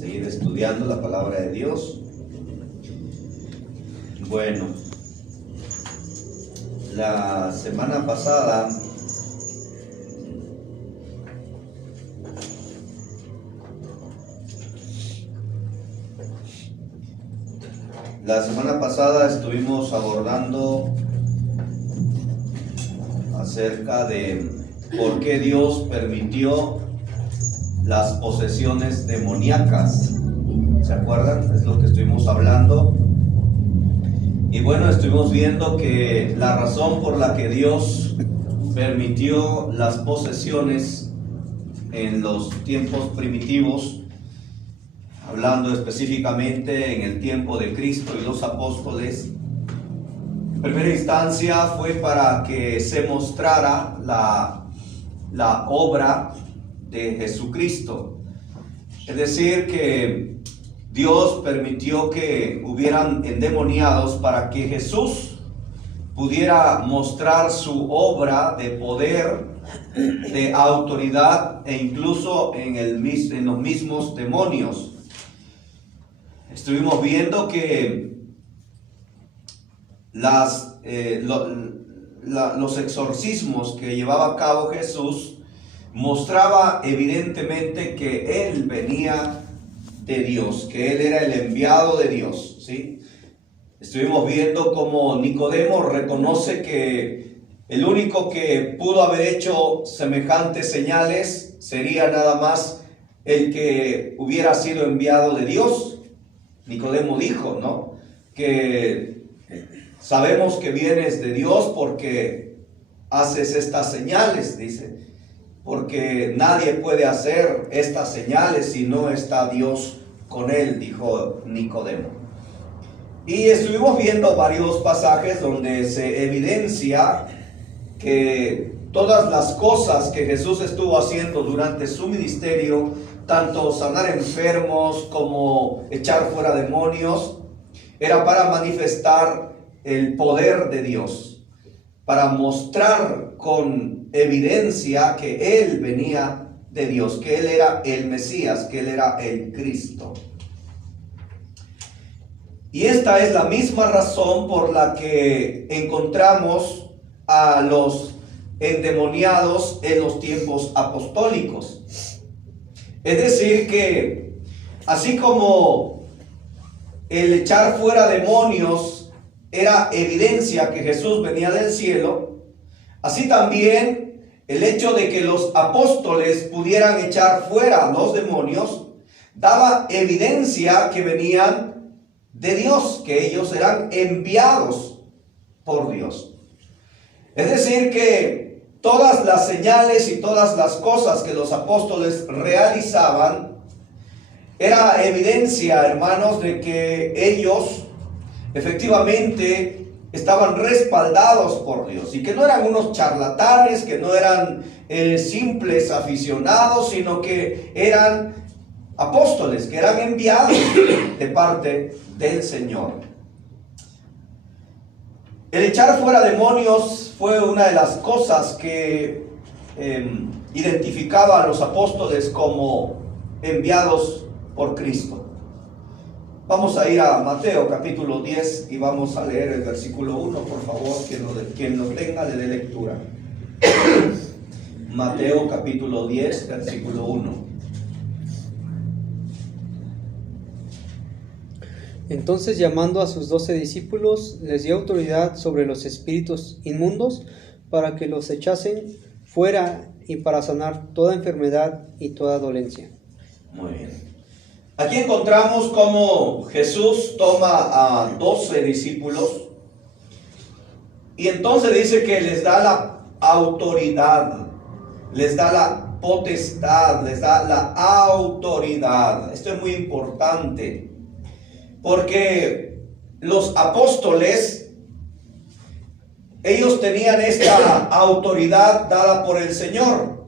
seguir estudiando la palabra de Dios. Bueno, la semana pasada estuvimos abordando acerca de por qué Dios permitió las posesiones demoníacas. ¿Se acuerdan? Es lo que estuvimos hablando. Y bueno, estuvimos viendo que la razón por la que Dios permitió las posesiones en los tiempos primitivos, hablando específicamente en el tiempo de Cristo y los apóstoles, en primera instancia fue para que se mostrara la obra de Jesucristo. Es decir, que Dios permitió que hubieran endemoniados para que Jesús pudiera mostrar su obra de poder, de autoridad e incluso en los mismos demonios. Estuvimos viendo que los exorcismos que llevaba a cabo Jesús mostraba evidentemente que Él venía de Dios, que Él era el enviado de Dios, ¿sí? Estuvimos viendo cómo Nicodemo reconoce que el único que pudo haber hecho semejantes señales sería nada más el que hubiera sido enviado de Dios. Nicodemo dijo, ¿no?, que sabemos que vienes de Dios porque haces estas señales, dice, porque nadie puede hacer estas señales si no está Dios con él, dijo Nicodemo. Y estuvimos viendo varios pasajes donde se evidencia que todas las cosas que Jesús estuvo haciendo durante su ministerio, tanto sanar enfermos como echar fuera demonios, era para manifestar el poder de Dios, para mostrar con evidencia que Él venía de Dios, que Él era el Mesías, que Él era el Cristo. Y esta es la misma razón por la que encontramos a los endemoniados en los tiempos apostólicos. Es decir, que así como el echar fuera demonios era evidencia que Jesús venía del cielo, así también el hecho de que los apóstoles pudieran echar fuera los demonios daba evidencia que venían de Dios, que ellos eran enviados por Dios. Es decir, que todas las señales y todas las cosas que los apóstoles realizaban era evidencia, hermanos, de que ellos efectivamente estaban respaldados por Dios y que no eran unos charlatanes, que no eran simples aficionados, sino que eran apóstoles, que eran enviados de parte del Señor. El echar fuera demonios fue una de las cosas que identificaba a los apóstoles como enviados por Cristo. Vamos a ir a Mateo capítulo 10 y vamos a leer el versículo 1, por favor, quien lo tenga le dé lectura. Mateo capítulo 10, versículo 1. Entonces, llamando a sus 12 discípulos, les dio autoridad sobre los espíritus inmundos para que los echasen fuera y para sanar toda enfermedad y toda dolencia. Muy bien. Aquí encontramos cómo Jesús toma a 12 discípulos y entonces dice que les da la autoridad, les da la potestad, les da la autoridad. Esto es muy importante, porque los apóstoles, ellos tenían esta autoridad dada por el Señor,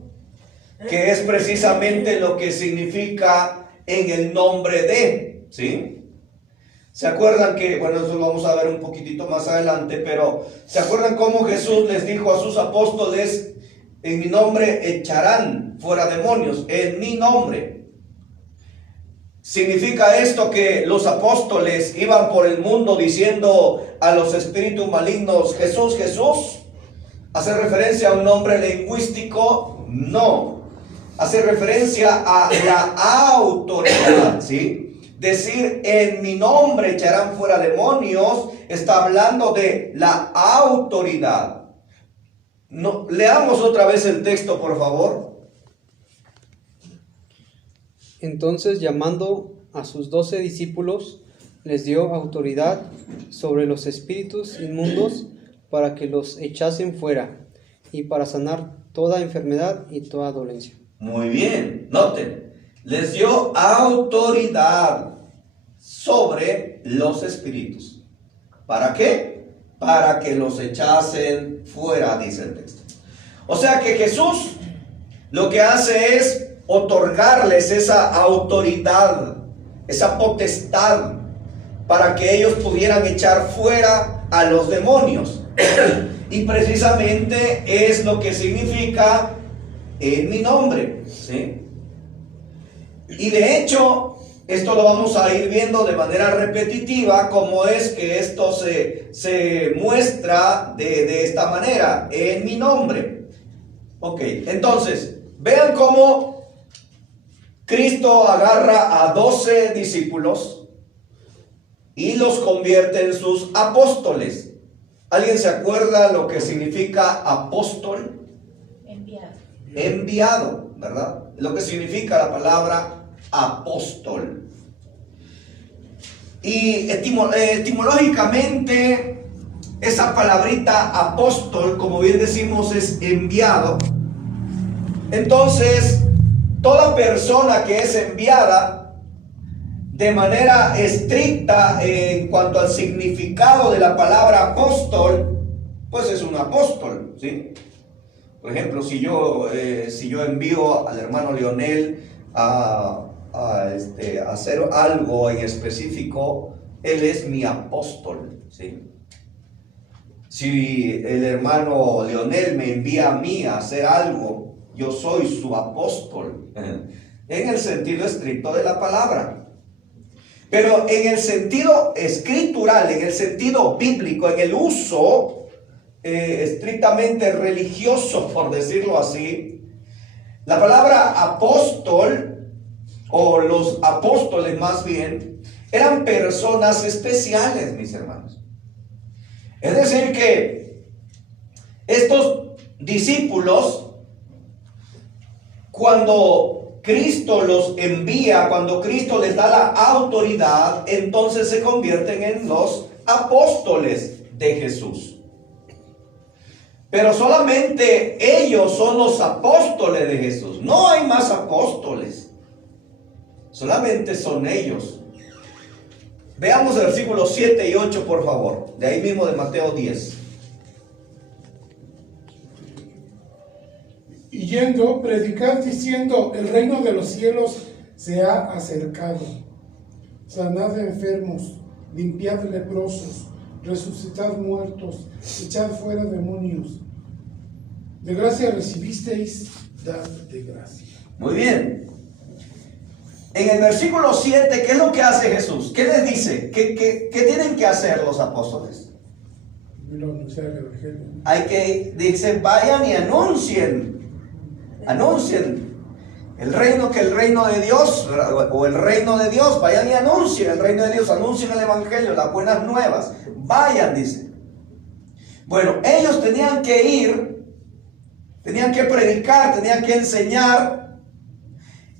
que es precisamente lo que significa en el nombre de, ¿sí? ¿Se acuerdan que, bueno, eso lo vamos a ver un poquitito más adelante, pero ¿se acuerdan cómo Jesús les dijo a sus apóstoles, en mi nombre echarán fuera demonios, en mi nombre? ¿Significa esto que los apóstoles iban por el mundo diciendo a los espíritus malignos, Jesús, Jesús? ¿Hace referencia a un nombre lingüístico? No. Hace referencia a la autoridad, ¿sí? Decir, en mi nombre echarán fuera demonios, está hablando de la autoridad. No, leamos otra vez el texto, por favor. Entonces, llamando a sus 12 discípulos, les dio autoridad sobre los espíritus inmundos para que los echasen fuera y para sanar toda enfermedad y toda dolencia. Muy bien, noten, les dio autoridad sobre los espíritus. ¿Para qué? Para que los echasen fuera, dice el texto. O sea que Jesús lo que hace es otorgarles esa autoridad, esa potestad, para que ellos pudieran echar fuera a los demonios. Y precisamente es lo que significa en mi nombre, ¿sí? Y de hecho, esto lo vamos a ir viendo de manera repetitiva, como es que esto se muestra de esta manera, en mi nombre. Ok, entonces, vean cómo Cristo agarra a 12 discípulos y los convierte en sus apóstoles. ¿Alguien se acuerda lo que significa apóstol? Enviado. Enviado, ¿verdad? Lo que significa la palabra apóstol. Y etimológicamente, esa palabrita apóstol, como bien decimos, es enviado. Entonces, toda persona que es enviada de manera estricta en cuanto al significado de la palabra apóstol, pues es un apóstol, ¿sí? Por ejemplo, si yo envío al hermano Leonel a hacer algo en específico, él es mi apóstol, ¿sí? Si el hermano Leonel me envía a mí a hacer algo, yo soy su apóstol, en el sentido estricto de la palabra. Pero en el sentido escritural, en el sentido bíblico, en el uso estrictamente religioso, por decirlo así, la palabra apóstol, o los apóstoles más bien, eran personas especiales, mis hermanos. Es decir que estos discípulos, cuando Cristo los envía, cuando Cristo les da la autoridad, entonces se convierten en los apóstoles de Jesús. Pero solamente ellos son los apóstoles de Jesús. No hay más apóstoles. Solamente son ellos. Veamos el versículos 7 y 8, por favor. De ahí mismo de Mateo 10. Y yendo, predicad diciendo, el reino de los cielos se ha acercado. Sanad enfermos, limpiad leprosos, resucitad muertos, echad fuera demonios. De gracia recibisteis, dad de gracia. Muy bien. En el versículo 7, ¿qué es lo que hace Jesús? ¿Qué les dice? ¿Qué tienen que hacer los apóstoles? Vino a anunciar el evangelio. Hay que, dice, vayan y anuncien el reino de Dios, o el reino de Dios, vayan y anuncien el reino de Dios, anuncien el evangelio, las buenas nuevas, vayan, dice. Bueno, ellos tenían que ir, tenían que predicar, tenían que enseñar,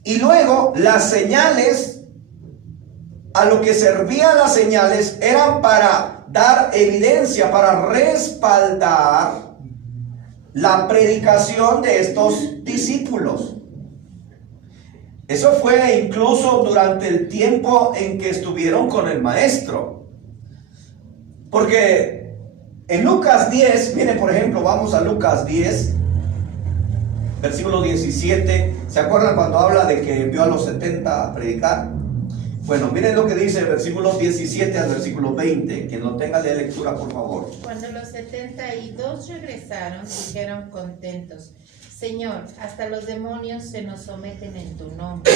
y luego las señales, a lo que servían las señales, eran para dar evidencia, para respaldar la predicación de estos discípulos. Eso fue incluso durante el tiempo en que estuvieron con el maestro. Porque en Lucas 10, miren, por ejemplo, vamos a Lucas 10, versículo 17. ¿Se acuerdan cuando habla de que envió a los 70 a predicar? Bueno, miren lo que dice el versículo 17 al versículo 20. Quien lo tenga de lectura, por favor. Cuando los 72 regresaron, dijeron contentos: Señor, hasta los demonios se nos someten en tu nombre.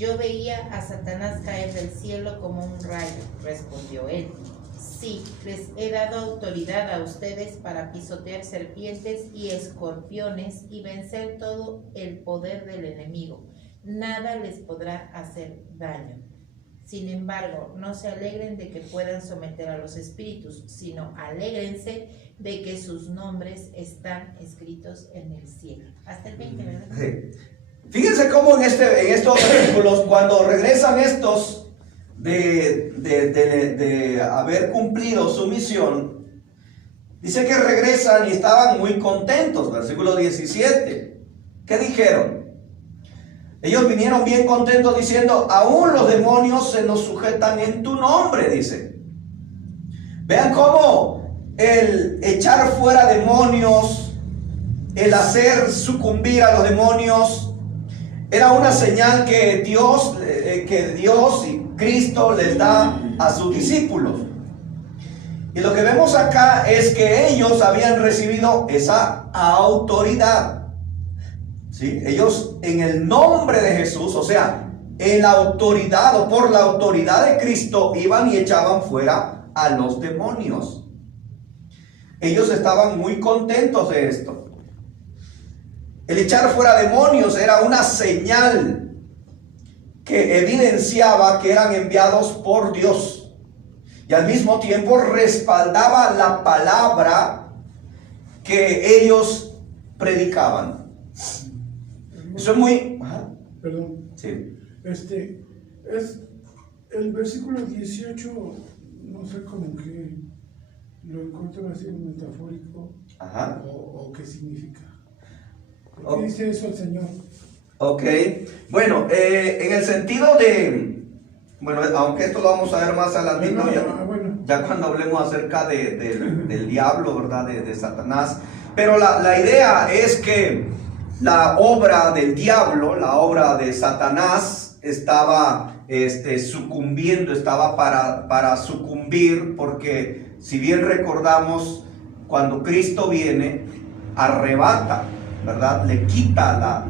Yo veía a Satanás caer del cielo como un rayo, respondió él. Sí, les he dado autoridad a ustedes para pisotear serpientes y escorpiones y vencer todo el poder del enemigo. Nada les podrá hacer daño. Sin embargo, no se alegren de que puedan someter a los espíritus, sino alégrense de que sus nombres están escritos en el cielo. Hasta el 20, ¿verdad? Sí. Fíjense cómo en estos versículos, cuando regresan estos de haber cumplido su misión, dice que regresan y estaban muy contentos. Versículo 17. ¿Qué dijeron? Ellos vinieron bien contentos diciendo: aún los demonios se nos sujetan en tu nombre, dice. Vean cómo el echar fuera demonios, el hacer sucumbir a los demonios, era una señal que Dios y Cristo les da a sus discípulos. Y lo que vemos acá es que ellos habían recibido esa autoridad. ¿Sí? Ellos, en el nombre de Jesús, o sea, en la autoridad o por la autoridad de Cristo, iban y echaban fuera a los demonios. Ellos estaban muy contentos de esto. El echar fuera demonios era una señal que evidenciaba que eran enviados por Dios, y al mismo tiempo respaldaba la palabra que ellos predicaban. Eso es muy... Perdón. Sí. Es el versículo 18, no sé cómo que lo encuentro así metafórico. Ajá. O qué significa. Oh. ¿Qué dice eso el Señor? Ok, bueno, en el sentido de, bueno, aunque esto lo vamos a ver más adelante, ya cuando hablemos acerca del diablo, ¿verdad? De Satanás. Pero la idea es que la obra del diablo, la obra de Satanás, estaba sucumbiendo, estaba para sucumbir, porque si bien recordamos, cuando Cristo viene, arrebata, ¿verdad? Le quita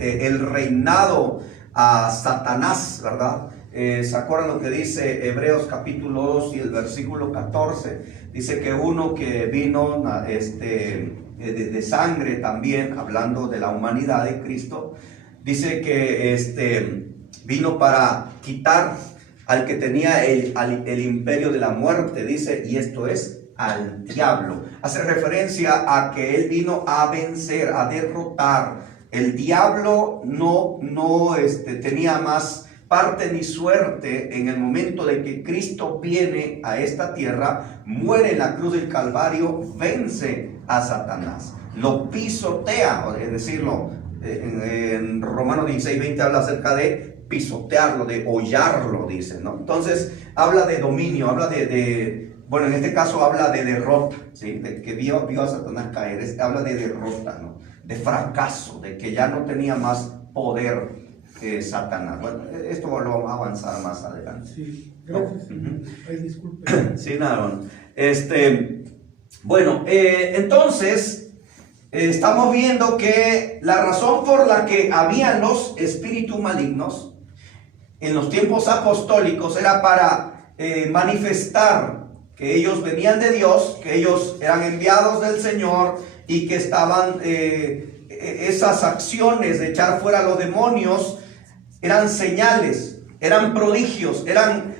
el reinado a Satanás, ¿verdad? ¿Se acuerdan lo que dice Hebreos capítulo 2 y el versículo 14? Dice que uno que vino de sangre también, hablando de la humanidad de Cristo, dice que vino para quitar al que tenía el imperio de la muerte, dice, y esto es al diablo. Hace referencia a que él vino a vencer, a derrotar. El diablo no tenía más parte ni suerte en el momento de que Cristo viene a esta tierra, muere en la cruz del Calvario, vence a Satanás, lo pisotea, es decirlo, en Romanos 16:20 habla acerca de pisotearlo, de hollarlo, dice, ¿no? Entonces habla de dominio, habla bueno, en este caso habla de derrota, ¿sí? De que vio a Satanás caer, habla de derrota, ¿no? De fracaso, de que ya no tenía más poder que Satanás. Bueno, esto lo vamos a avanzar más adelante. Sí, gracias. Ay, disculpe. Sí, Narón. Bueno, entonces estamos viendo que la razón por la que habían los espíritus malignos en los tiempos apostólicos era para manifestar que ellos venían de Dios, que ellos eran enviados del Señor y que estaban esas acciones de echar fuera a los demonios eran señales, eran prodigios, eran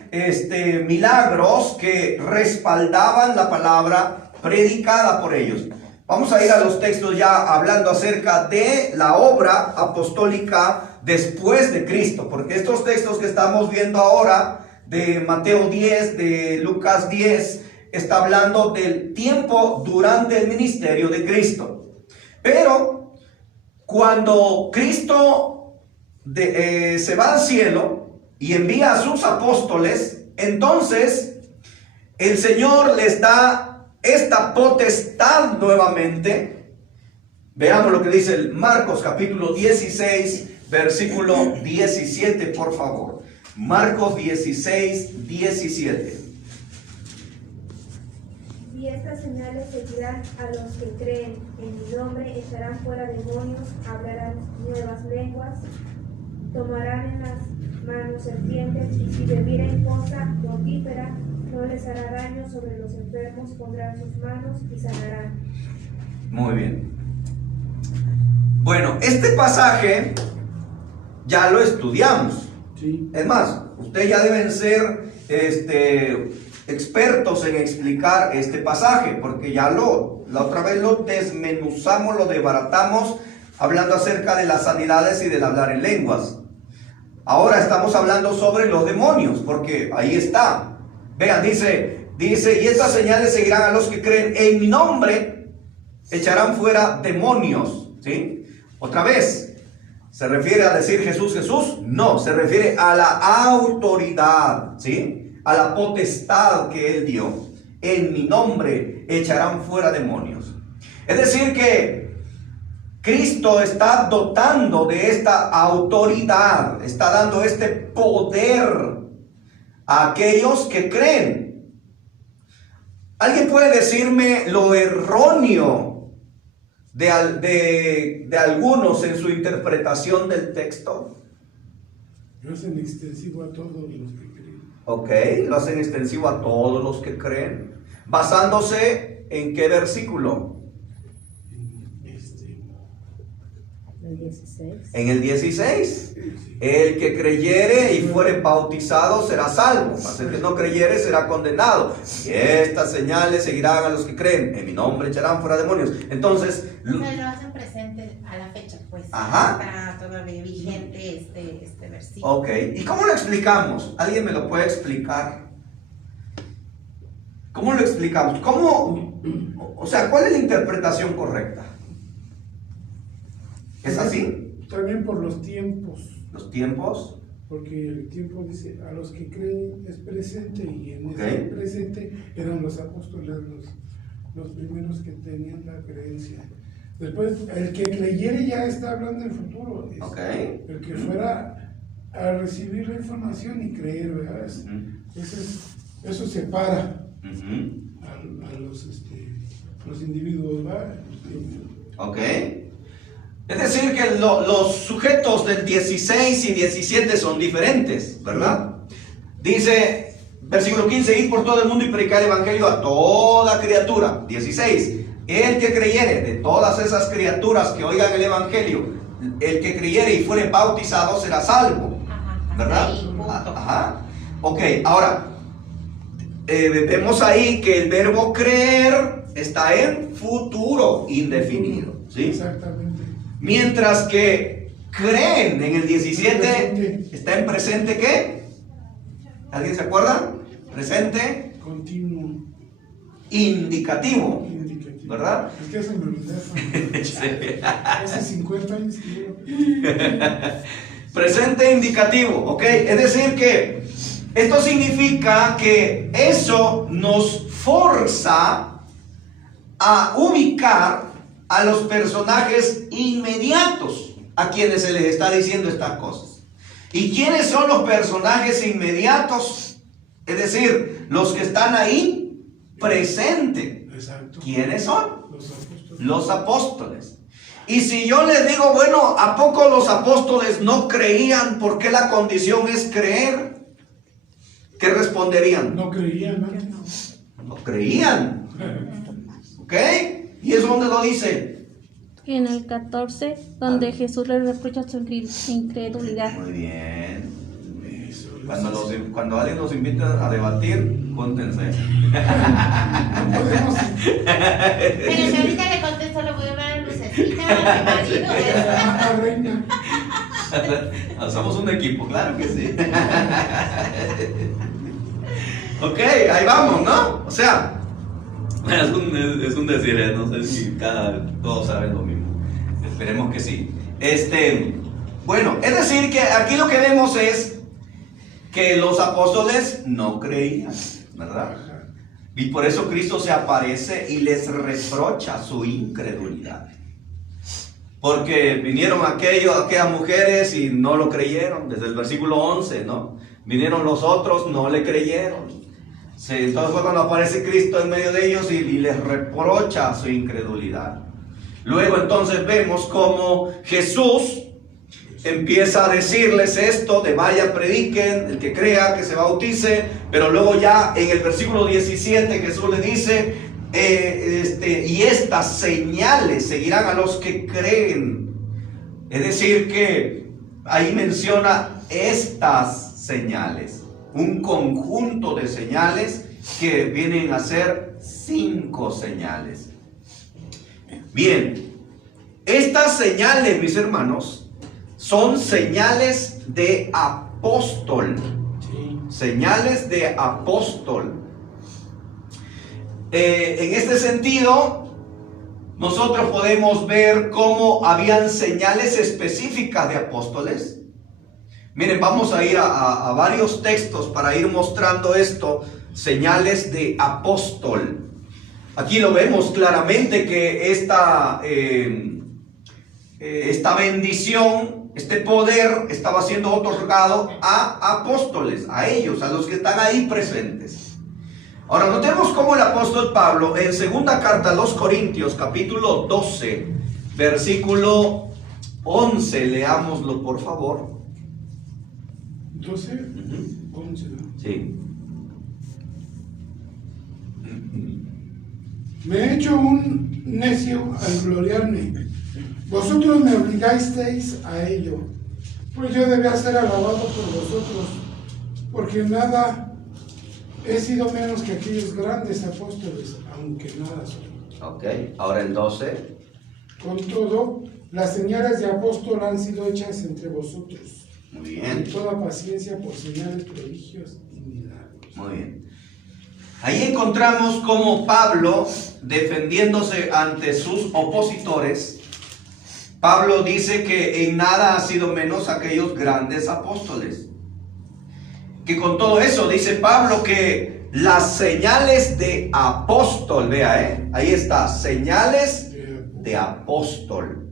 milagros que respaldaban la palabra predicada por ellos. Vamos a ir a los textos ya hablando acerca de la obra apostólica después de Cristo, porque estos textos que estamos viendo ahora, de Mateo 10, de Lucas 10, está hablando del tiempo durante el ministerio de Cristo. Pero cuando Cristo se va al cielo y envía a sus apóstoles, entonces el Señor les da esta potestad nuevamente. Veamos lo que dice el Marcos capítulo 16, versículo 17, por favor. Marcos 16, 17. Y estas señales seguirán a los que creen. En mi nombre echarán fuera demonios, hablarán nuevas lenguas, tomarán manos serpientes, y si bebieren cosa mortífera, no les hará daño. Sobre los enfermos pondrán sus manos y sanarán. Muy bien. Bueno, este pasaje ya lo estudiamos. Sí. Es más, ustedes ya deben ser expertos en explicar este pasaje, porque ya la otra vez lo desmenuzamos, lo desbaratamos, hablando acerca de las sanidades y del hablar en lenguas. Ahora estamos hablando sobre los demonios, porque ahí está. Vean, dice, y estas señales seguirán a los que creen en mi nombre, echarán fuera demonios, ¿sí? Otra vez, ¿se refiere a decir Jesús, Jesús? No, se refiere a la autoridad, ¿sí? A la potestad que Él dio. En mi nombre echarán fuera demonios. Es decir que Cristo está dotando de esta autoridad, está dando este poder a aquellos que creen. ¿Alguien puede decirme lo erróneo de algunos en su interpretación del texto? Lo hacen extensivo a todos los que creen. Ok, lo hacen extensivo a todos los que creen. ¿Basándose en qué versículo? El 16. En el 16. El que creyere y fuere bautizado será salvo, mas el que no creyere será condenado. Y estas señales seguirán a los que creen. En mi nombre echarán fuera demonios. Entonces, Lo hacen presente a la fecha, pues. Ajá. Está todavía vigente este versículo. ok. ¿Y cómo lo explicamos? ¿Alguien me lo puede explicar? ¿Cómo lo explicamos? O sea, ¿cuál es la interpretación correcta? ¿Es así? También por los tiempos, ¿Los tiempos? porque el tiempo dice, a los que creen es presente, y en Ok. ese presente eran los apóstoles los primeros que tenían la creencia. Después, el que creyere ya está hablando del futuro. Ok. El que fuera a recibir la información y creer, ¿verdad? Eso separa Ujú. a los individuos, ¿verdad? Ok. Es decir que los sujetos del 16 y 17 son diferentes, ¿verdad? Dice, versículo 15, id por todo el mundo y predicar el evangelio a toda criatura. 16, el que creyere, de todas esas criaturas que oigan el evangelio, el que creyere y fuere bautizado será salvo, Ajá, ¿verdad? ahí, punto. Ajá. Ok, ahora, vemos ahí que el verbo creer está en futuro indefinido, ¿sí? Exactamente. Mientras que creen en el 17 Presente. está en presente, ¿qué? ¿Alguien se acuerda? Presente Continuo. indicativo, Indicativo. ¿verdad? Es que se me olvidó. Sí. Hace 50 años que Presente indicativo, ¿ok? Es decir que esto significa que eso nos forza a ubicar a los personajes inmediatos a quienes se les está diciendo estas cosas. ¿Y quiénes son los personajes inmediatos? Es decir, los que están ahí presente. Exacto. ¿Quiénes son? Los apóstoles. Los apóstoles. Y si yo les digo, bueno, ¿a poco los apóstoles no creían? ¿Por qué la condición es creer? ¿Qué responderían? No creían antes. No creían. ¿Ok? ¿Y eso dónde lo dice? En el 14, donde Jesús le reprocha su incredulidad. Muy bien. Eso, Cuando alguien nos invita a debatir, júntense. no podemos. Pero si ahorita le contesto, le voy a hablar a Lucecita, a mi marido. La reina. Somos un equipo, claro que sí. Ok, ahí vamos, ¿no? O sea, es un decir, no sé si todos saben lo mismo. Esperemos que sí. Bueno, es decir que aquí lo que vemos es que los apóstoles no creían, ¿verdad? Y por eso Cristo se aparece y les reprocha su incredulidad. Porque vinieron aquellas mujeres y no lo creyeron, desde el versículo 11, ¿no? Vinieron los otros, no le creyeron. Sí, entonces fue cuando aparece Cristo en medio de ellos y les reprocha su incredulidad. Luego entonces vemos cómo Jesús empieza a decirles esto de vaya, prediquen, el que crea que se bautice, pero luego ya en el versículo 17 Jesús le dice, y estas señales seguirán a los que creen. Es decir que ahí menciona estas señales, un conjunto de señales que vienen a ser 5 señales. Bien, estas señales, mis hermanos, son señales de apóstol. Señales de apóstol. En este sentido, nosotros podemos ver cómo habían señales específicas de apóstoles. Miren, vamos a ir a varios textos para ir mostrando esto, señales de apóstol. Aquí lo vemos claramente que esta bendición, este poder estaba siendo otorgado a apóstoles, a ellos, a los que están ahí presentes. Ahora notemos cómo el apóstol Pablo en segunda carta a los Corintios, capítulo 12, versículo 11, leámoslo por favor. 12, 11, ¿no? Sí. Me he hecho un necio al gloriarme. Vosotros me obligasteis a ello, pues yo debía ser alabado por vosotros, porque nada he sido menos que aquellos grandes apóstoles, aunque nada soy. Ok, ahora el 12. Con todo, las señales de apóstol han sido hechas entre vosotros. Muy bien. Y toda paciencia por señales, prodigios y milagros. Muy bien. Ahí encontramos cómo Pablo, defendiéndose ante sus opositores, Pablo dice que en nada ha sido menos aquellos grandes apóstoles. Que con todo eso dice Pablo que las señales de apóstol, vea, ahí está, señales de apóstol.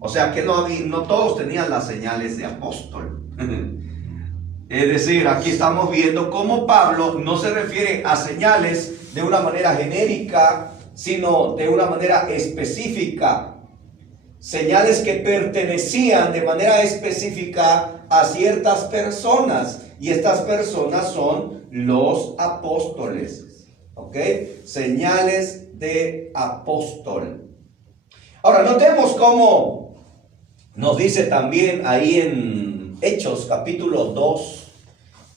O sea que no todos tenían las señales de apóstol. Es decir, aquí estamos viendo cómo Pablo no se refiere a señales de una manera genérica, sino de una manera específica. Señales que pertenecían de manera específica a ciertas personas. Y estas personas son los apóstoles. ¿Ok? Señales de apóstol. Ahora, notemos cómo nos dice también ahí en Hechos capítulo 2.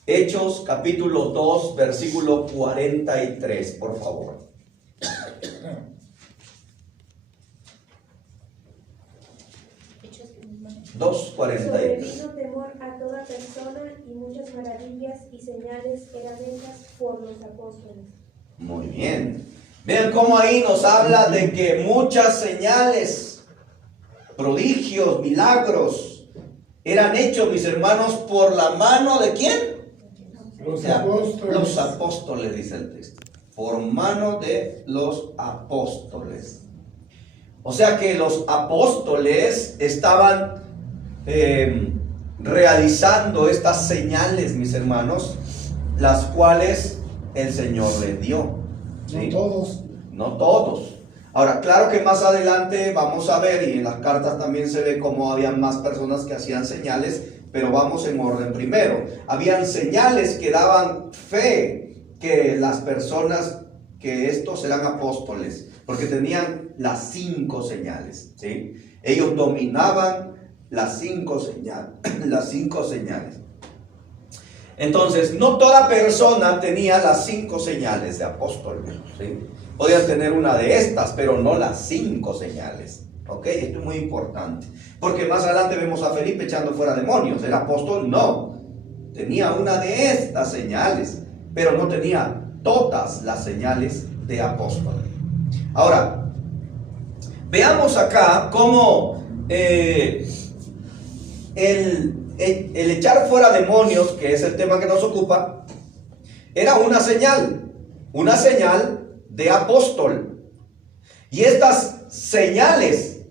Hechos capítulo 2, versículo 43, por favor. Sobrevino temor a toda persona y muchas maravillas y señales eran hechas por los apóstoles. Muy bien. Vean cómo ahí nos habla de que muchas señales, prodigios, milagros eran hechos, mis hermanos, por la mano de ¿quién? Los apóstoles. Los apóstoles, dice el texto. Por mano de los apóstoles. O sea que los apóstoles estaban realizando estas señales, mis hermanos, las cuales el Señor les dio. ¿Sí? No todos. No todos. Ahora, claro que más adelante vamos a ver, y en las cartas también se ve cómo habían más personas que hacían señales, pero vamos en orden primero. Habían señales que daban fe que las personas, que estos eran apóstoles, porque tenían las 5 señales, ¿sí? Ellos dominaban las 5 señales, las 5 señales. Entonces, no toda persona tenía las 5 señales de apóstol, ¿sí? Podían tener una de estas, pero no las 5 señales. ¿Ok? Esto es muy importante. Porque más adelante vemos a Felipe echando fuera demonios. El apóstol no. Tenía una de estas señales, pero no tenía todas las señales de apóstol. Ahora, veamos acá cómo el echar fuera demonios, que es el tema que nos ocupa, era una señal de apóstol. Y estas señales,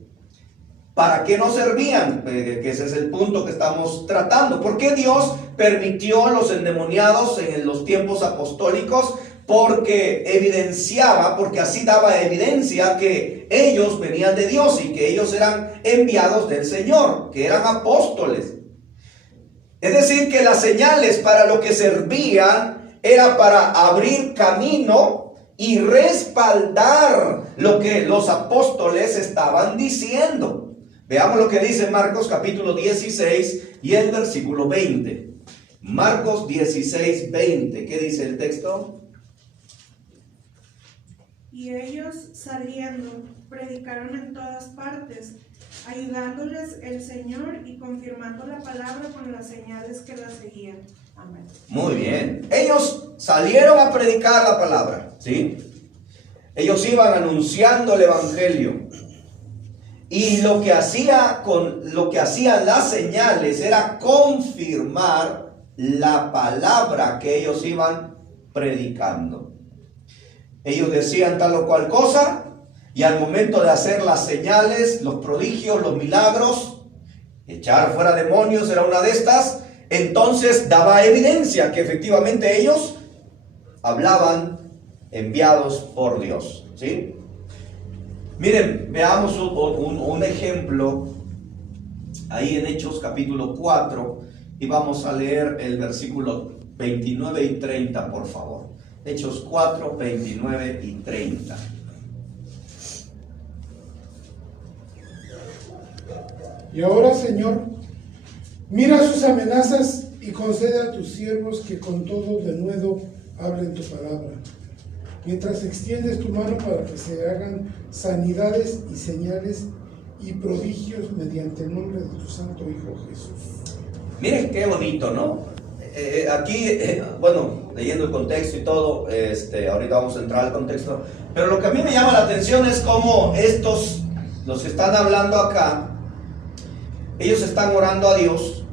¿para qué nos servían? Que ese es el punto que estamos tratando. ¿Por qué Dios permitió a los endemoniados en los tiempos apostólicos? porque evidenciaba, porque así daba evidencia que ellos venían de Dios y que ellos eran enviados del Señor, que eran apóstoles. Es decir, que las señales para lo que servían era para abrir camino y respaldar lo que los apóstoles estaban diciendo. Veamos lo que dice Marcos capítulo 16 y el versículo 20. Marcos 16, 20. ¿Qué dice el texto? Y ellos saliendo, predicaron en todas partes, ayudándoles el Señor y confirmando la palabra con las señales que la seguían. Amén. Muy bien. Ellos salieron a predicar la palabra, ¿sí? Ellos iban anunciando el evangelio. Y lo que hacían las señales era confirmar la palabra que ellos iban predicando. Ellos decían tal o cual cosa, y al momento de hacer las señales, los prodigios, los milagros, echar fuera demonios era una de estas, entonces daba evidencia que efectivamente ellos hablaban enviados por Dios, ¿sí? Miren, veamos un ejemplo ahí en Hechos capítulo 4 y vamos a leer el versículo 29 y 30, por favor. Hechos 4, 29 y 30. Y ahora, Señor, mira sus amenazas y concede a tus siervos que con todo denuedo hablen tu palabra, mientras extiendes tu mano para que se hagan sanidades y señales y prodigios mediante el nombre de tu santo Hijo Jesús. Miren qué bonito, ¿no? Aquí, bueno, leyendo el contexto y todo, ahorita vamos a entrar al contexto, pero lo que a mí me llama la atención es cómo los que están hablando acá, ellos están orando a Dios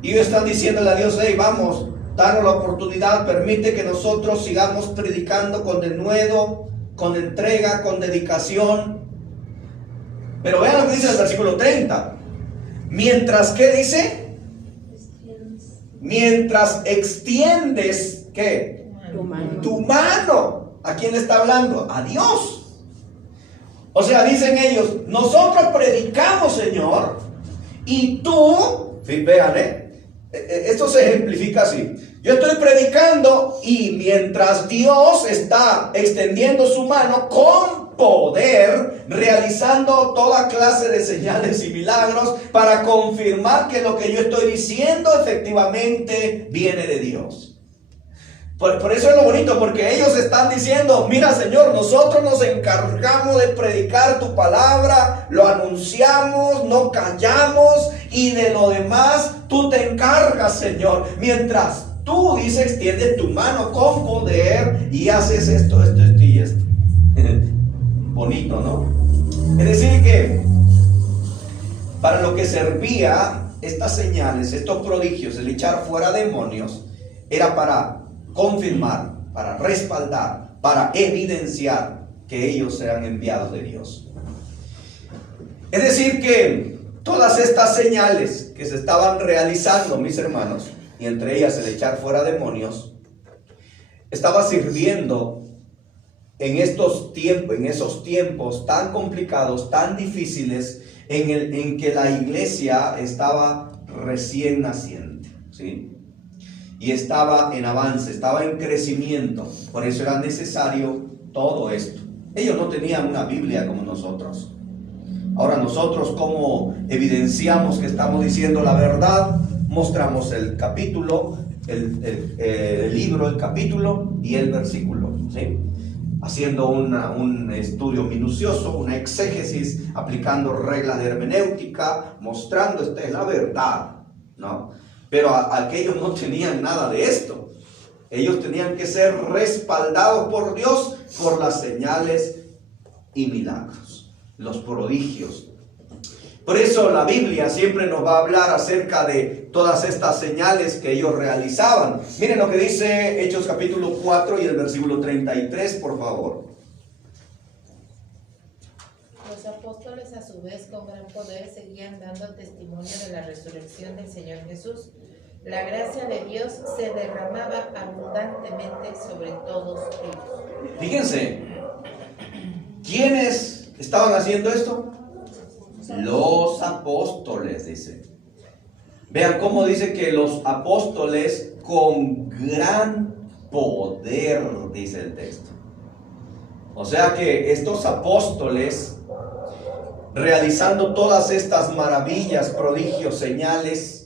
y ellos están diciéndole a Dios: hey, vamos, danos la oportunidad, permite que nosotros sigamos predicando con denuedo, con entrega, con dedicación. Pero vean lo que dice el versículo 30. Mientras, ¿qué dice? Mientras extiendes, ¿qué? Tu mano. ¿A quién le está hablando? A Dios. O sea, dicen ellos: nosotros predicamos, Señor, y tú, vean, esto se ejemplifica así. Yo estoy predicando y mientras Dios está extendiendo su mano con poder, realizando toda clase de señales y milagros para confirmar que lo que yo estoy diciendo efectivamente viene de Dios. Por eso es lo bonito, porque ellos están diciendo: mira, Señor, nosotros nos encargamos de predicar tu palabra, lo anunciamos, no callamos, y de lo demás tú te encargas, Señor. Mientras tú, dice, extiendes tu mano con poder y haces esto y esto. Bonito, ¿no? Es decir que para lo que servía estas señales, estos prodigios, el echar fuera demonios, era para confirmar, para respaldar, para evidenciar que ellos eran enviados de Dios. Es decir que todas estas señales que se estaban realizando, mis hermanos, y entre ellas el echar fuera demonios, estaba sirviendo en esos tiempos tan complicados, tan difíciles, en que la iglesia estaba recién naciente, ¿sí? Y estaba en avance, estaba en crecimiento. Por eso era necesario todo esto. Ellos no tenían una Biblia como nosotros. Ahora nosotros, ¿cómo evidenciamos que estamos diciendo la verdad? Mostramos el capítulo, el libro, el capítulo y el versículo, ¿sí? Haciendo un estudio minucioso, una exégesis, aplicando reglas de hermenéutica, mostrando esta es la verdad, ¿no? Pero aquellos no tenían nada de esto. Ellos tenían que ser respaldados por Dios por las señales y milagros, los prodigios. Por eso la Biblia siempre nos va a hablar acerca de todas estas señales que ellos realizaban. Miren lo que dice Hechos capítulo 4 y el versículo 33, por favor. Los apóstoles, a su vez, con gran poder seguían dando testimonio de la resurrección del Señor Jesús, La gracia de Dios se derramaba abundantemente sobre todos ellos. Fíjense, ¿quiénes estaban haciendo esto? Los apóstoles, dice. Vean cómo dice que los apóstoles con gran poder, dice el texto. O sea que estos apóstoles, realizando todas estas maravillas, prodigios, señales,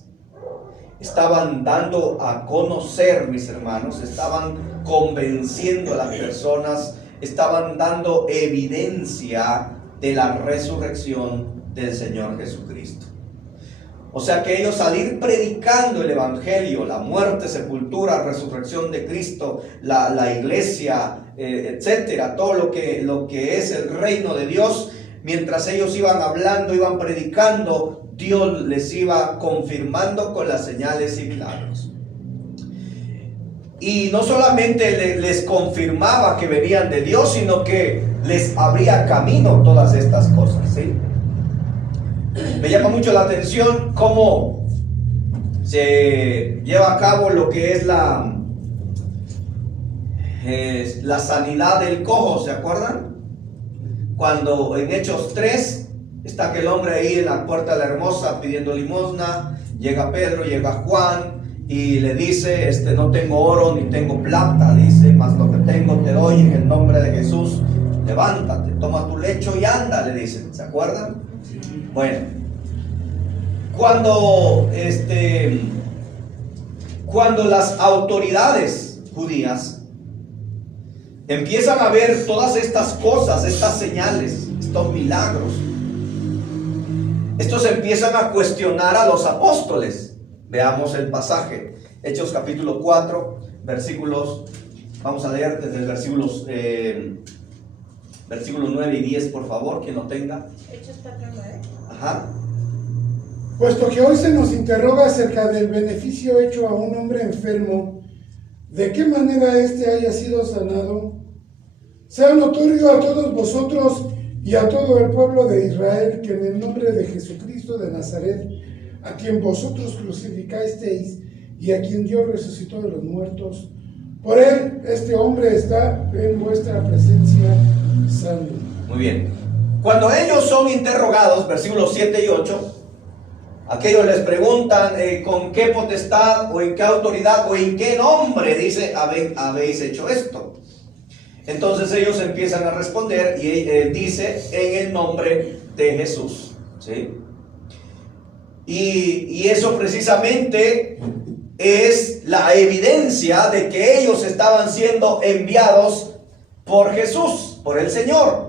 estaban dando a conocer, mis hermanos, estaban convenciendo a las personas, estaban dando evidencia de la resurrección del Señor Jesucristo. O sea que ellos, al ir predicando el evangelio, la muerte, sepultura, resurrección de Cristo, la iglesia, etcétera, todo lo que es el reino de Dios, mientras ellos iban hablando, iban predicando, Dios les iba confirmando con las señales y milagros. Y no solamente les confirmaba que venían de Dios, sino que les abría camino todas estas cosas, ¿sí? Me llama mucho la atención cómo se lleva a cabo lo que es la sanidad del cojo, ¿se acuerdan? Cuando en Hechos 3 está aquel hombre ahí en la puerta de la hermosa pidiendo limosna, llega Pedro, llega Juan y le dice, no tengo oro ni tengo plata, dice, mas lo que tengo te doy en el nombre de Jesús, levántate, toma tu lecho y anda, le dicen, ¿se acuerdan? Bueno, cuando las autoridades judías empiezan a ver todas estas cosas, estas señales, estos milagros, estos empiezan a cuestionar a los apóstoles. Veamos el pasaje, Hechos capítulo 4, versículos, vamos a leer desde el versículos 9 y 10, por favor, quien lo tenga. Hechos 4:9. Ajá. Puesto que hoy se nos interroga acerca del beneficio hecho a un hombre enfermo, ¿de qué manera éste haya sido sanado? Sea notorio a todos vosotros y a todo el pueblo de Israel que en el nombre de Jesucristo de Nazaret, a quien vosotros crucificasteis y a quien Dios resucitó de los muertos, por él este hombre está en vuestra presencia sano. Muy bien. Cuando ellos son interrogados, versículos 7 y 8, aquellos les preguntan con qué potestad o en qué autoridad o en qué nombre, dice, habéis hecho esto. Entonces ellos empiezan a responder y dice, en el nombre de Jesús, ¿sí? Y eso precisamente es la evidencia de que ellos estaban siendo enviados por Jesús, por el Señor.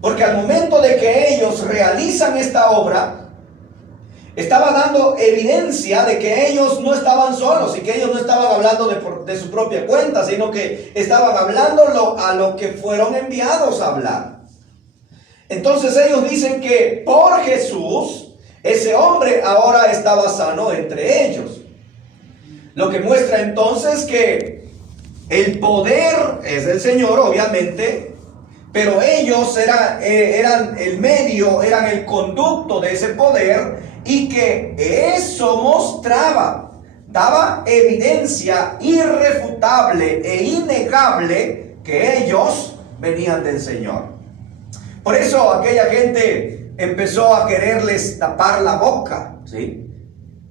Porque al momento de que ellos realizan esta obra, estaba dando evidencia de que ellos no estaban solos y que ellos no estaban hablando de su propia cuenta, sino que estaban hablando a lo que fueron enviados a hablar. Entonces ellos dicen que por Jesús, ese hombre ahora estaba sano entre ellos. Lo que muestra entonces que el poder es del Señor, obviamente, pero ellos eran el medio, eran el conducto de ese poder, y que eso daba evidencia irrefutable e innegable que ellos venían del Señor. Por eso aquella gente empezó a quererles tapar la boca, ¿sí?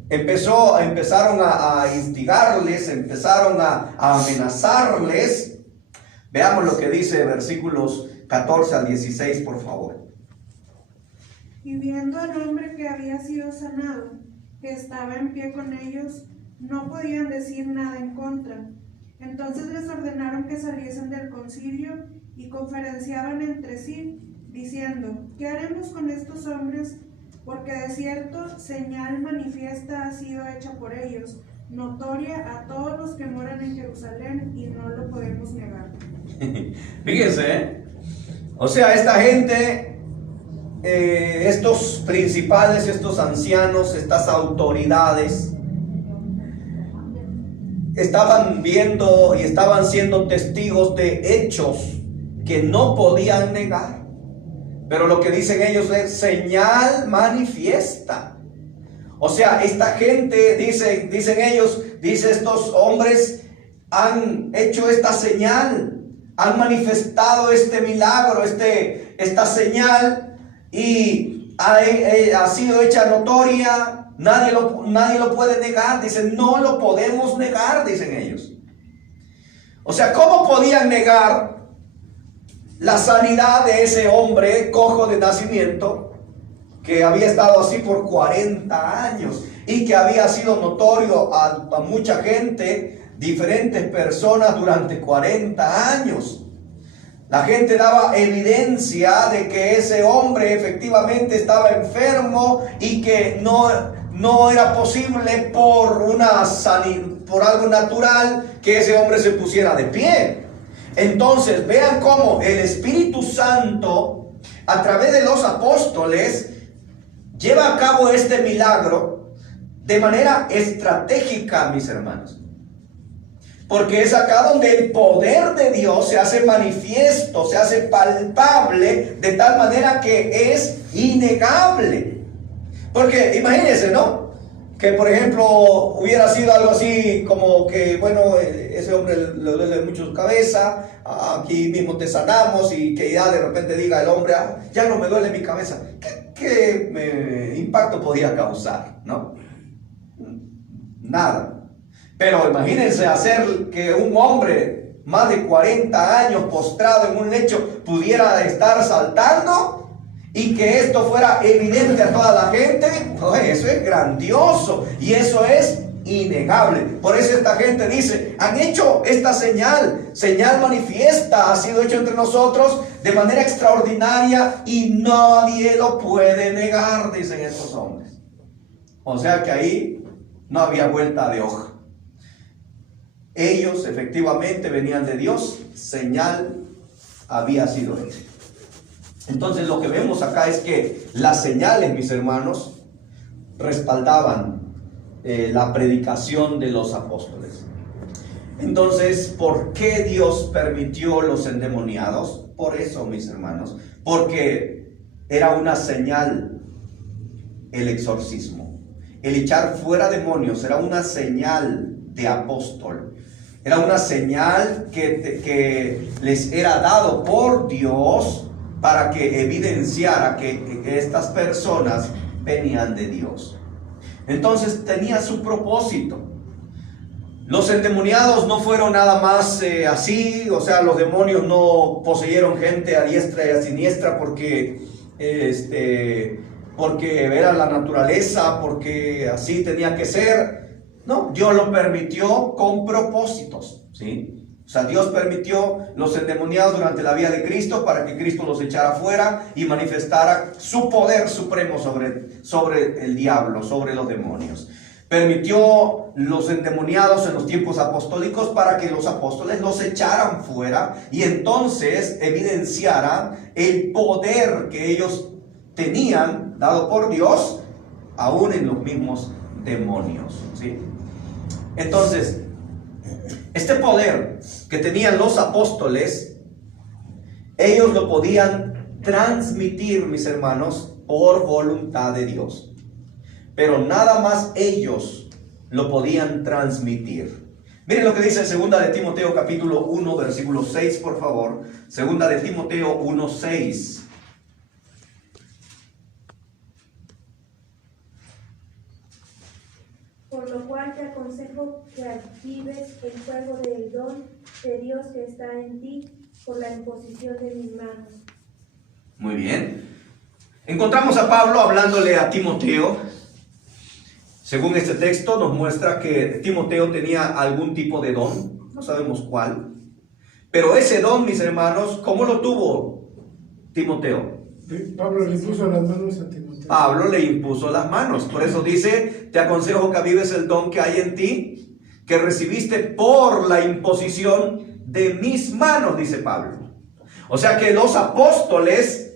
Empezaron a instigarles, empezaron a amenazarles. Veamos lo que dice versículos 14 al 16, por favor. Y viendo al hombre que había sido sanado, que estaba en pie con ellos, no podían decir nada en contra. Entonces les ordenaron que saliesen del concilio y conferenciaban entre sí, diciendo, ¿qué haremos con estos hombres? Porque de cierto señal manifiesta ha sido hecha por ellos, notoria a todos los que moran en Jerusalén, y no lo podemos negar. Fíjense, o sea, esta gente, estos principales, estos ancianos, estas autoridades, estaban viendo y estaban siendo testigos de hechos que no podían negar. Pero lo que dicen ellos es señal manifiesta. O sea, esta gente, dicen ellos, estos hombres han hecho esta señal, han manifestado este milagro, esta señal, y ha sido hecha notoria, nadie lo puede negar. Dicen, no lo podemos negar, dicen ellos. O sea, ¿cómo podían negar la sanidad de ese hombre cojo de nacimiento, que había estado así por 40 años y que había sido notorio a mucha gente, diferentes personas durante 40 años? La gente daba evidencia de que ese hombre efectivamente estaba enfermo y que no era posible por algo natural que ese hombre se pusiera de pie. Entonces, vean cómo el Espíritu Santo, a través de los apóstoles, lleva a cabo este milagro de manera estratégica, mis hermanos. Porque es acá donde el poder de Dios se hace manifiesto, se hace palpable, de tal manera que es innegable. Porque imagínense, ¿no? Que por ejemplo hubiera sido algo así como que, bueno, ese hombre le duele mucho su cabeza, aquí mismo te sanamos, y que ya de repente diga el hombre, ya no me duele mi cabeza. ¿Qué impacto podía causar? ¿No? Nada. Pero imagínense hacer que un hombre más de 40 años postrado en un lecho pudiera estar saltando y que esto fuera evidente a toda la gente. Eso es grandioso y eso es innegable. Por eso esta gente dice, han hecho esta señal manifiesta, ha sido hecho entre nosotros de manera extraordinaria y nadie lo puede negar, dicen estos hombres. O sea que ahí no había vuelta de hoja. Ellos efectivamente venían de Dios, señal había sido hecha. Entonces lo que vemos acá es que las señales, mis hermanos, respaldaban la predicación de los apóstoles. Entonces, ¿por qué Dios permitió los endemoniados? Por eso, mis hermanos, porque era una señal el exorcismo. El echar fuera demonios era una señal de apóstol. Era una señal que les era dado por Dios para que evidenciara que estas personas venían de Dios. Entonces tenía su propósito. Los endemoniados no fueron nada más así, o sea, los demonios no poseyeron gente a diestra y a siniestra porque era la naturaleza, porque así tenía que ser. No, Dios lo permitió con propósitos, ¿sí? O sea, Dios permitió los endemoniados durante la vida de Cristo para que Cristo los echara fuera y manifestara su poder supremo sobre el diablo, sobre los demonios. Permitió los endemoniados en los tiempos apostólicos para que los apóstoles los echaran fuera y entonces evidenciara el poder que ellos tenían dado por Dios aún en los mismos demonios, ¿sí? Entonces, este poder que tenían los apóstoles, ellos lo podían transmitir, mis hermanos, por voluntad de Dios. Pero nada más ellos lo podían transmitir. Miren lo que dice en 2 de Timoteo capítulo 1, versículo 6, por favor. 2 de Timoteo 1, 6. Por lo cual te aconsejo que actives el fuego del don de Dios que está en ti por la imposición de mis manos. Muy bien. Encontramos a Pablo hablándole a Timoteo. Según este texto nos muestra que Timoteo tenía algún tipo de don, no sabemos cuál. Pero ese don, mis hermanos, ¿cómo lo tuvo Timoteo? Pablo le impuso las manos a Timoteo. Pablo le impuso las manos. Por eso dice, te aconsejo que avives el don que hay en ti, que recibiste por la imposición de mis manos, dice Pablo. O sea que los apóstoles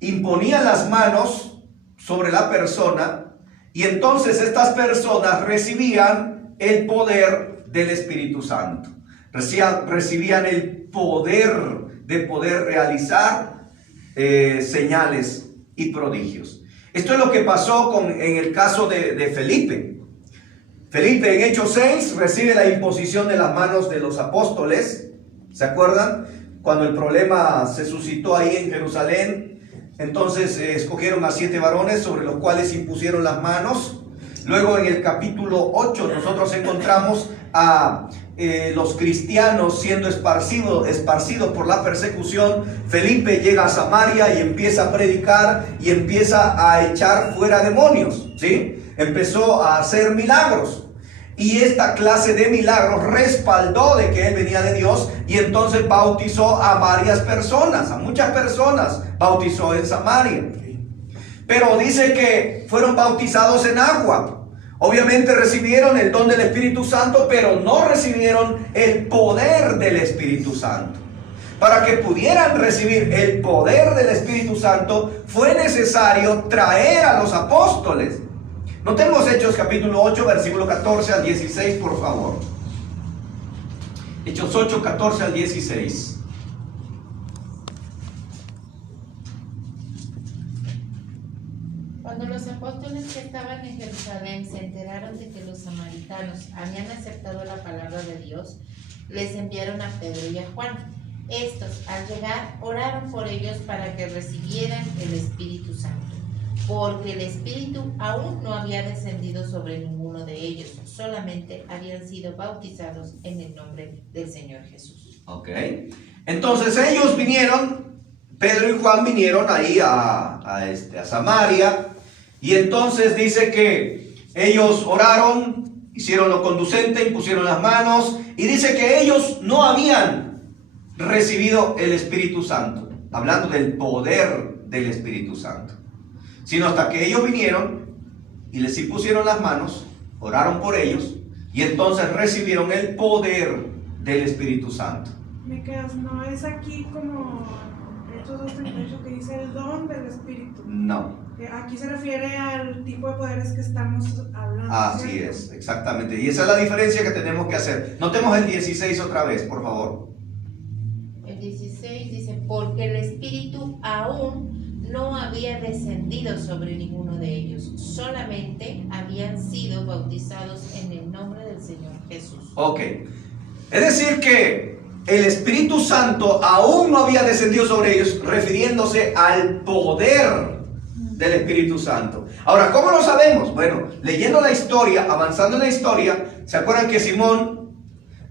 imponían las manos sobre la persona y entonces estas personas recibían el poder del Espíritu Santo. Recibían el poder de poder realizar señales y prodigios. Esto es lo que pasó en el caso de Felipe. Felipe en Hechos 6 recibe la imposición de las manos de los apóstoles. ¿Se acuerdan? Cuando el problema se suscitó ahí en Jerusalén, entonces escogieron a 7 varones sobre los cuales impusieron las manos. Luego en el capítulo 8 nosotros encontramos a los cristianos siendo esparcidos por la persecución. Felipe llega a Samaria y empieza a predicar y empieza a echar fuera demonios, ¿sí? Empezó a hacer milagros. Y esta clase de milagros respaldó de que él venía de Dios, y entonces bautizó a varias personas, a muchas personas bautizó en Samaria. Pero dice que fueron bautizados en agua. Obviamente recibieron el don del Espíritu Santo, pero no recibieron el poder del Espíritu Santo. Para que pudieran recibir el poder del Espíritu Santo, fue necesario traer a los apóstoles. Notemos Hechos capítulo 8, versículo 14 al 16, por favor. Hechos 8, 14 al 16. Cuando los apóstoles que estaban en Jerusalén se enteraron de que los samaritanos habían aceptado la palabra de Dios, les enviaron a Pedro y a Juan. Estos, al llegar, oraron por ellos para que recibieran el Espíritu Santo, porque el Espíritu aún no había descendido sobre ninguno de ellos, solamente habían sido bautizados en el nombre del Señor Jesús. Ok, entonces ellos vinieron, Pedro y Juan vinieron ahí a Samaria, y entonces dice que ellos oraron, hicieron lo conducente, impusieron las manos, y dice que ellos no habían recibido el Espíritu Santo, hablando del poder del Espíritu Santo, sino hasta que ellos vinieron y les impusieron las manos, oraron por ellos, y entonces recibieron el poder del Espíritu Santo. Miqueas, no es aquí como Hechos 2:38 que dice el don del Espíritu. No. Aquí se refiere al tipo de poderes que estamos hablando. Así ¿cierto? es, exactamente. Y esa es la diferencia que tenemos que hacer. Notemos el 16 otra vez, por favor. El 16 dice, porque el Espíritu aún no había descendido sobre ninguno de ellos, solamente habían sido bautizados en el nombre del Señor Jesús. Ok. Es decir que el Espíritu Santo aún no había descendido sobre ellos, refiriéndose al poder del Espíritu Santo. Ahora, ¿cómo lo sabemos? Bueno, leyendo la historia, avanzando en la historia, ¿se acuerdan que Simón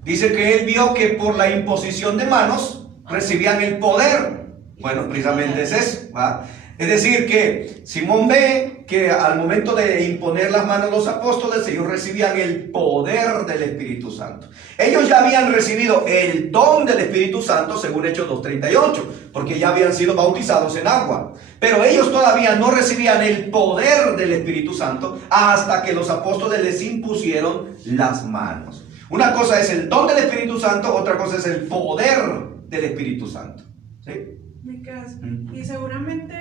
dice que él vio que por la imposición de manos recibían el poder? Bueno, precisamente es eso, ¿va? Es decir, que Simón ve que al momento de imponer las manos a los apóstoles, ellos recibían el poder del Espíritu Santo. Ellos ya habían recibido el don del Espíritu Santo, según Hechos 2:38, porque ya habían sido bautizados en agua. Pero ellos todavía no recibían el poder del Espíritu Santo hasta que los apóstoles les impusieron las manos. Una cosa es el don del Espíritu Santo, otra cosa es el poder del Espíritu Santo. ¿Sí? Miqueas, y seguramente,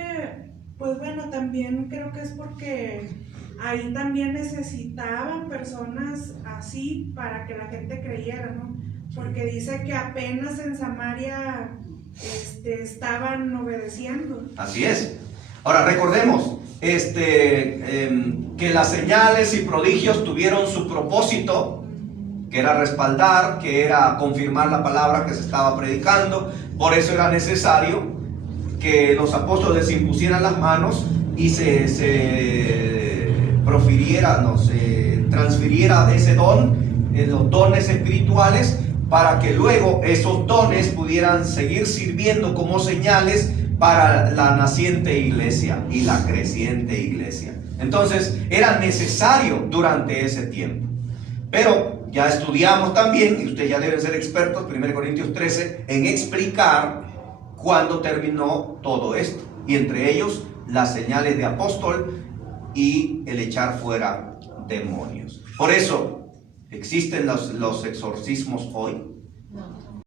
pues bueno, también creo que es porque ahí también necesitaban personas así para que la gente creyera, ¿no? Porque dice que apenas en Samaria estaban obedeciendo. Así es. Ahora recordemos que las señales y prodigios tuvieron su propósito, que era respaldar, que era confirmar la palabra que se estaba predicando. Por eso era necesario que los apóstoles impusieran las manos y se profiriera, se transfiriera ese don, los dones espirituales, para que luego esos dones pudieran seguir sirviendo como señales para la naciente iglesia y la creciente iglesia. Entonces era necesario durante ese tiempo. Pero ya estudiamos también, y ustedes ya deben ser expertos, 1 Corintios 13, en explicar cuándo terminó todo esto, y entre ellos las señales de apóstol y el echar fuera demonios. Por eso existen los exorcismos hoy. No.